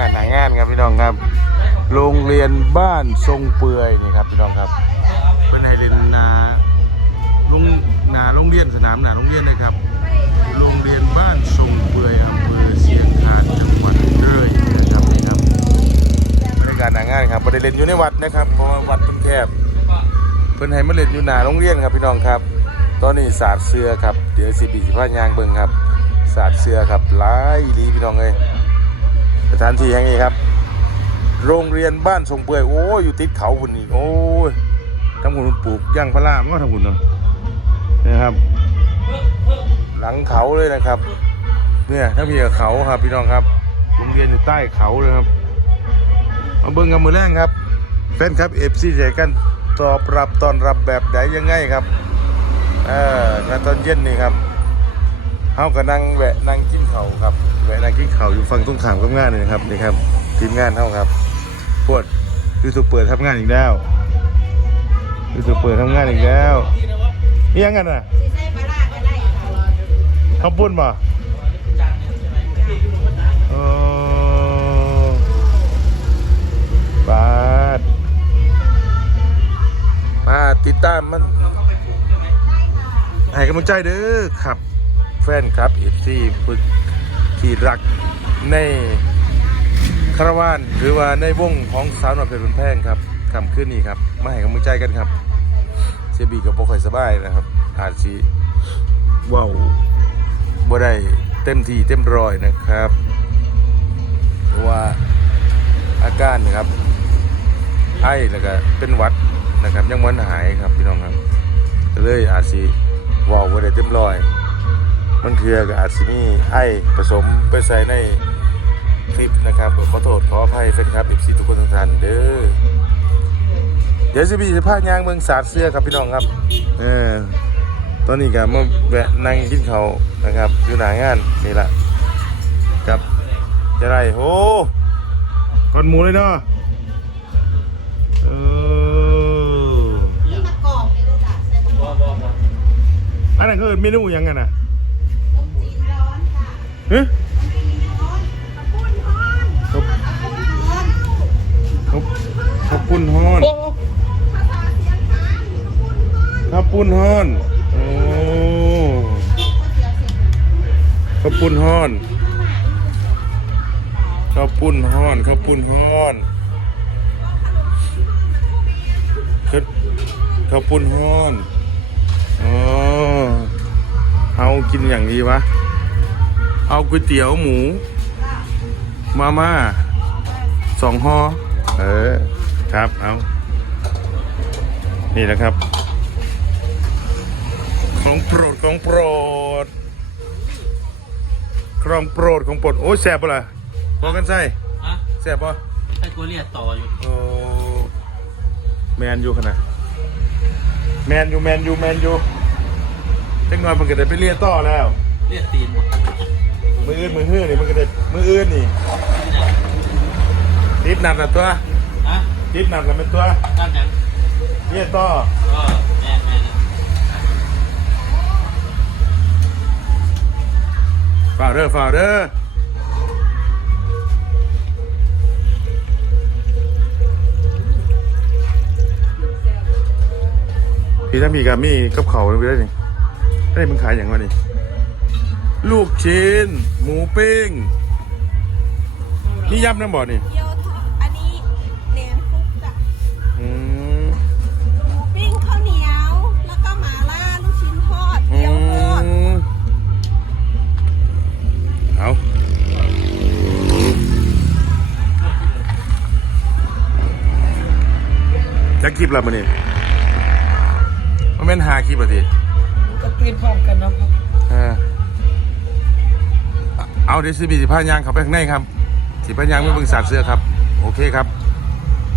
กาศหางานครับพี่น้องครับ โรงเรียนบ้านทรงเปื่อยนี่ครับพี่น้องครับมันให้เรียนนาโรงนาโรงเรียนสนามหนาโรงเรียนนะครับ โรงเรียนบ้านทรงเปื่อยอำเภอเชียงคานจังหวัดเลยนะครับนี่ครับบรรยากาศหางานครับประเด็นอยู่ในวัดนะครับเพราะว่าวัดมันแคบเพิ่นให้มาเล่นอยู่หนาโรงเรียนครับพี่น้องครับ ตอนนี้ศาสตร์เสือครับเดี๋ยวสิบปีสิพายางเบิ่งครับศาสตร์เสือครับหลายอีหลีพี่น้องเอ้ย ถานที่แห่งนี้ครับ โรงเรียนบ้านทรงเปื่อยโอ้ยอยู่ติดเขาพุ่นนี่โอ้ยทั้งหุ่นปลูกย่างพระรามก็ทั้งหุ่นเนาะนะครับ หลังเขาเลยนะครับ เนี่ยทั้งพี่กับเขาครับพี่น้องครับโรงเรียนอยู่ใต้เขาเลยครับมาเบิ่งกันมือแรงครับแฟนครับเอฟซีใจกันตอบรับตอนรับแบบใดยังไงครับเอองานตอนเย็นนี่ครับเฮาก็นั่งแวะนั่งกิน กินข้าวอยู่ฝั่งตรงขามกับงานนี่นะครับนี่ครับทีมงานเฮาครับพวดยูทูบเปิดทำงานอีกแล้วยูทูบเปิดทำงานอีกแล้วนี่ยังกันน่ะสิใส่ปลาร้าก็ได้ค่ะข้าวปุ้นป่ะเออปาดมาติดตามมันให้กำลังใจเด้อครับ แฟนครับเอฟซีผู้ ที่รักในคาราวานหรือว่าในวงของสาวหน่อยเพชรบุญแพงครับคำขึ้นนี้ครับมาให้กำลังใจกันครับเซบีกับบ่ค่อยสบายนะครับ อาจสิว้าวบ่ได้เต็มที่เต็มร้อยนะครับเพราะว่าอาการนะครับไอแล้วก็เป็นวัดนะครับ ยังมันหายครับพี่น้องครับเลยอาจสิว้าวบ่ได้เต็มร้อย มันเทือก็อาจสิมีไอผสมไปใส่ในคลิปนะครับขอโทษขออภัยแฟนคลับ FC ทุกคนทุกท่านเด้อเดี๋ยวจะมีสภาพยางเมืองสาดเสื้อครับพี่น้องครับเออตอนนี้ก็มาแวะนั่งกินเขาวนะครับอยู่หนางานนี่ละครับจะไรโอ้ก้อนหมูเลยเนาะเออนี่มะกอกเลยด้วยจ้ะใส่มะกอกอันนั้นคือเมนูหยังไงนะต้มจีนร้อน ค่ะเฮ้ยต้มจีนร้อนข้าวปุ้นร้อนครับข้าวปุ้นร้อนข้าวข้าวปุ้นฮ้อนภาษาเสียงค้างข้าวปุ้นร้อนข้าวปุ้นฮ้อนโอ้ข้าวปุ้นฮ้อนข้าวปุ้นฮ้อนข้าวปุ้นฮ้อนข้าวข้าวปุ้นฮ้อนอ๋อเอากินอย่างดีวะ เอาก๋วยเตี๋ยวหมู มาม่าสองห่อเออ ครับ เอา นี่นะครับ ของโปรดของโปรดของโปรดของโปรดโอ้ยแสบปะล่ะพอกันใส่ฮะแสบปะให้กูเรียกต่ออยู่โอ้แมนอยู่ขนาดแมนอยู่แมนอยู่แมนอยู่จังหน่อยมันก็ได้ไปเรียนต่อแล้ว เรียกตีนหมด มืออื่นมือหื้อนี่มันก็ได้มืออื่นนี่ติดหนัดละตัวฮะติดหนัดละเป็นตัวด้านยังเรียนต่อก็แม่แม่นะฝ่าเด้อฝ่าเด้อพี่ถ้ามีกามีกับเขาไปได้นี่ได้มึงขายอย่างวะนี่ ลูกชิ้น หมูปิ้ง นี่ยำน้ำบ่อนี่เกี๊ยวทอดอันนี้แหนมคุกจ้ะอืมหมูปิ้งข้าวเหนียว แล้วก็หม่าล่าลูกชิ้นทอดอืเกี๊ยวทอดมเอาจะคลิปละมันนี่มันเป็นหาคลิปละทีก็กินพร้อมกันนะครับเออ เอาเดี๋ยวสิบีสิพายางเข้าไปข้างในครับสิพายางไม่เบิ่งสาดเสื้อครับ โอเคครับ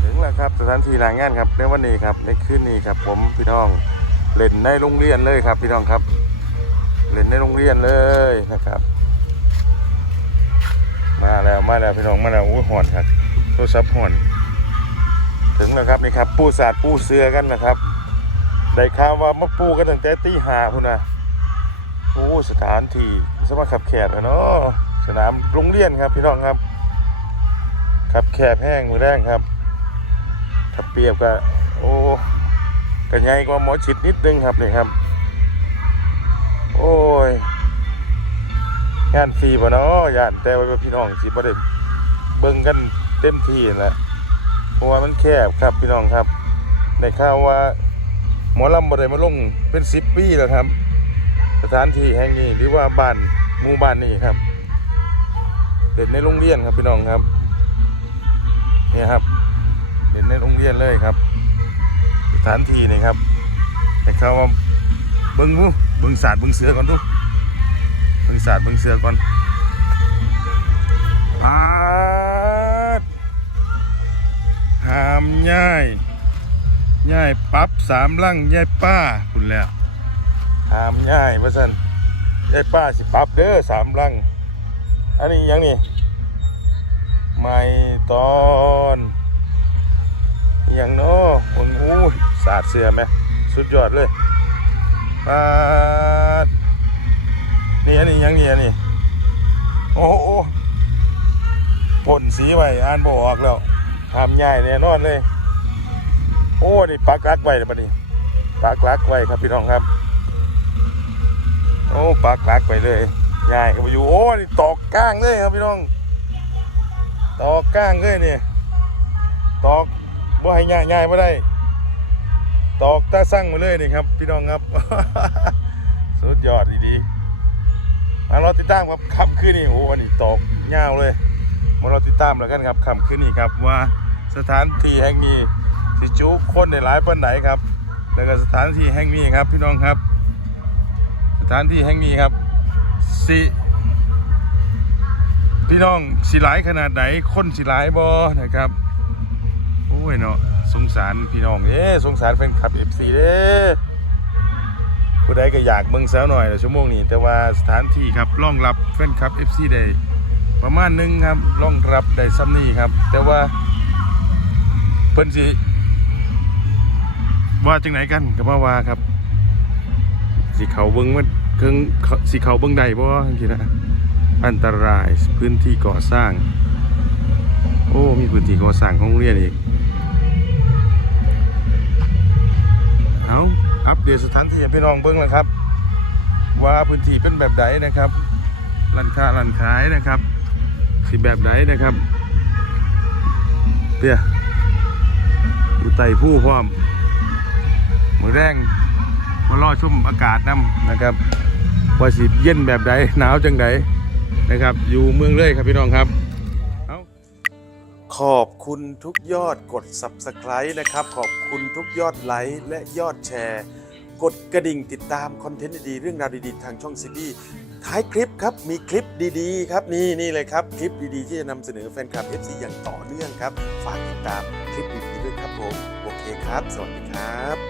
ถึงแล้วครับสถานที่รายงานครับในวันนี้ครับในคืนนี้ครับ ผมพี่น้องเล่นในโรงเรียนเลยครับ พี่น้องครับเล่นในโรงเรียนเลยนะครับ มาแล้วมาแล้วพี่น้องมาแล้วอู้หอนครับโทรศัพท์หอนถึงแล้วครับนี่ครับ ปูสาดปูเสือกันนะครับได้ข่าวว่ามาปูกันตั้งแต่ตีห้าพุ่นนะโอ้สถานที่ สมาขับแขกอะเนาะสนามโรงเรียนครับพี่น้องครับครับแคบแห้งมือแรงครับถ้าเปรียบกับโอ้กันใหญ่กว่าหมอชิดนิดนึงครับนี่ครับ โอ้ยงานฟรีบ่เนาะย่านแต่ว่าพี่น้องสิบ่ได้เบิ่งกันเต็มที่แหละเพราะว่ามันแคบครับพี่น้องครับได้ข่าวว่าหมอลำบ่ได้มาลงเป็นสิบปีแล้วครับ สถานที่แห่งนี้หรือว่าบ้านหมู่บ้านนี้ครับเด่นในโรงเรียนครับพี่น้องครับเนี่ยครับเด่นในโรงเรียนเลยครับ สถานที่นี่ครับแต่เขาว่าเบิ้งมูเบิ้งศาสตร์เบิ้งเสือก่อนดูเบิ้งศาสตร์เบิ้งเสือก่อนอาดหามย่ายย่ายปั๊บสามลังย่ายป้าคุณแล้ว หามง่ายว่าสันได้ป้าสิปับเด้อสามลัง อันนี้ยังนี่ไม่ตอนอย่างเนาะโอ้โหสาดเสือไหมสุดยอดเลยปาดนี่อันนี้ยังนี่อันนี้โอ้โหพ่นสีไว้อ่านบออกแล้วหามง่ายแน่นอนเลย โอ้นี่ปักรักไว้แล้วปะนี่ปักรักไว้ครับพี่น้องครับ โอ้ปักหลักไปเลยง่ายก็ไปอยู่โอ้นี่ตอกก้างเลยครับพี่น้อง ตอกก้างเลยเนี่ยตอกบ่ให้ง่ายง่ายไม่ได้ ตอกตาสั่งมาเลยนี่ครับ พี่น้องครับ สุดยอดดีๆมาเราติดตามครับคำคืนนี่โอ้อันนี้ตอกยาเลยมาเราติดตามแล้วกันครับคำคืนนี่ครับว่าสถานที่แห่งนี้สิจุคนในหลายปันไหนครับ แล้วก็สถานที่แห่งนี้ครับ พี่น้องครับ สถานที่แห่งนี้ครับสิพี่น้องสิหลายขนาดไหนคนสิหลายบอนะครับโอ้ยเนาะสงสารพี่น้องเอ้สงสารแฟนคลับเอฟซีเด้ผู้ใดก็อยากเบิ่งแซวหน่อยละชั่วโมงนี้ แต่ว่าสถานที่ครับรองรับแฟนคลับเอฟซีได้ประมาณหนึงครับรองรับได้ซ้ำนี้ครับ แต่ว่าเพิ่นสิว่าจังไหนกันก็มาว่าครับ สีเขาเบิ้งว่าเครื่องสีเขาเบิ้งใดบ่จังซี่นะอันตรายพื้นที่ก่อสร้าง โอ้ มีพื้นที่ก่อสร้างของโรงเรียนอีก เอาอัปเดตสถานที่พี่น้องเบิ้งแล้วครับ ว่าพื้นที่เป็นแบบใดนะครับร้านค้าร้านขายนะครับสิแบบใดนะครับเปียอยู่ไต่ผู้พร้อมมือแรง มารอชมอากาศนํนะครับว่าสิเย็นแบบใดหนาวจังใดนะครับ อยู่เมืองเลยครับพี่น้องครับเอาขอบคุณทุกยอดกด Subscribe นะครับ ขอบคุณทุกยอดไลค์และยอดแชร์ กดกระดิ่งติดตามคอนเทนต์ดีๆเรื่องราวดีๆ ทางช่องซีบีท้ายคลิปครับมีคลิปดีๆ ครับนี่นี่เลยครับ คลิปดีๆ ที่จะนำเสนอแฟนคลับ FC อย่างต่อเนื่องครับ ฝากติดตามคลิปดีๆด้วยครับผม โอเคครับ สวัสดีครับ